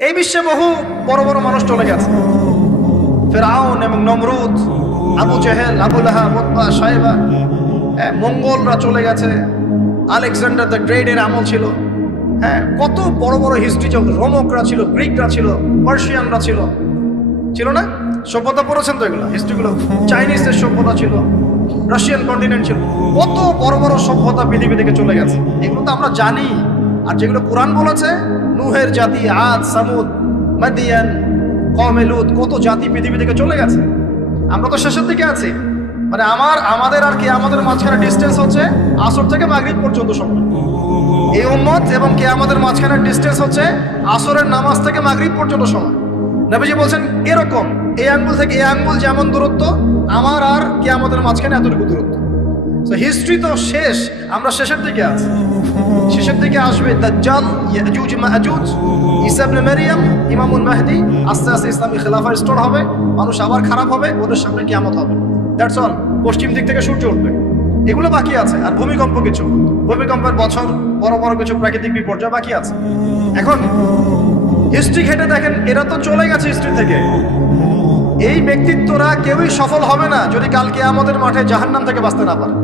এই বিশ্বে বহু বড় বড় মানুষ চলে গেছে, ফেরাউন এবং নমরুদ, আবু জেহেল, আবু লাহাব, উতবা, সাইবা, মঙ্গলরা চলে গেছে, আলেকজান্ডার দ্য গ্রেট এর আমল ছিল। কত বড় বড় হিস্ট্রি ছিল, রোমকরা ছিল, গ্রিকরা ছিল, পার্সিয়ানরা ছিল, ছিল না? সভ্যতা পড়েছেন তো এগুলো, হিস্ট্রিগুলো। চাইনিজদের সভ্যতা ছিল, রাশিয়ান কন্টিনেন্ট ছিল, কত বড় বড় সভ্যতা পৃথিবী থেকে চলে গেছে। এগুলো তো আমরা জানি। আর যেগুলো কোরআন বলেছে, নূহের জাতি, আদ, সামুদ, মাদিয়ান, কওমে লূত, কত জাতি পৃথিবী থেকে চলে গেছে। আমরা তো শেষের দিকে আছি। মানে আমাদের আর কি আমাদের মাঝখানে ডিস্টেন্স হচ্ছে আসর থেকে মাগরিব পর্যন্ত সময়। এই উম্মত এবং কে আমাদের মাঝখানে ডিস্টেন্স হচ্ছে আসরের নামাজ থেকে মাগরিব পর্যন্ত সময়। নবীজি বলছেন এরকম, এই আঙ্গুল থেকে এই আঙ্গুল যেমন দূরত্ব, আমার আর কে আমাদের মাঝখানে এতটুকু দূরত্ব। তো হিস্ট্রি তো শেষ, আমরা শেষের দিকে আছি। শেষের দিকে আসবে দাজ্জাল, ইয়াজুজ মাজুজ, ঈসা ইবনে মারইয়াম, ইমামুল মাহদি। আস্তে আস্তে ইসলামী খেলাফা রিস্টোর হবে, মানুষ আবার খারাপ হবে, ওদের সামনে কিয়ামত হবে। That's all. পশ্চিম দিক থেকে সূর্য উঠবে, এগুলো বাকি আছে। আর ভূমিকম্প, কিছু ভূমিকম্পের বছর, বড় বড় কিছু প্রাকৃতিক বিপর্যয় বাকি আছে। এখন হিস্ট্রি ঘেটে দেখেন, এরা তো চলে গেছে হিস্ট্রি থেকে। এই ব্যক্তিত্বরা কেউই সফল হবে না যদি কালকে আমাদের মাঠে জাহান্নাম থেকে বাঁচতে না পারে।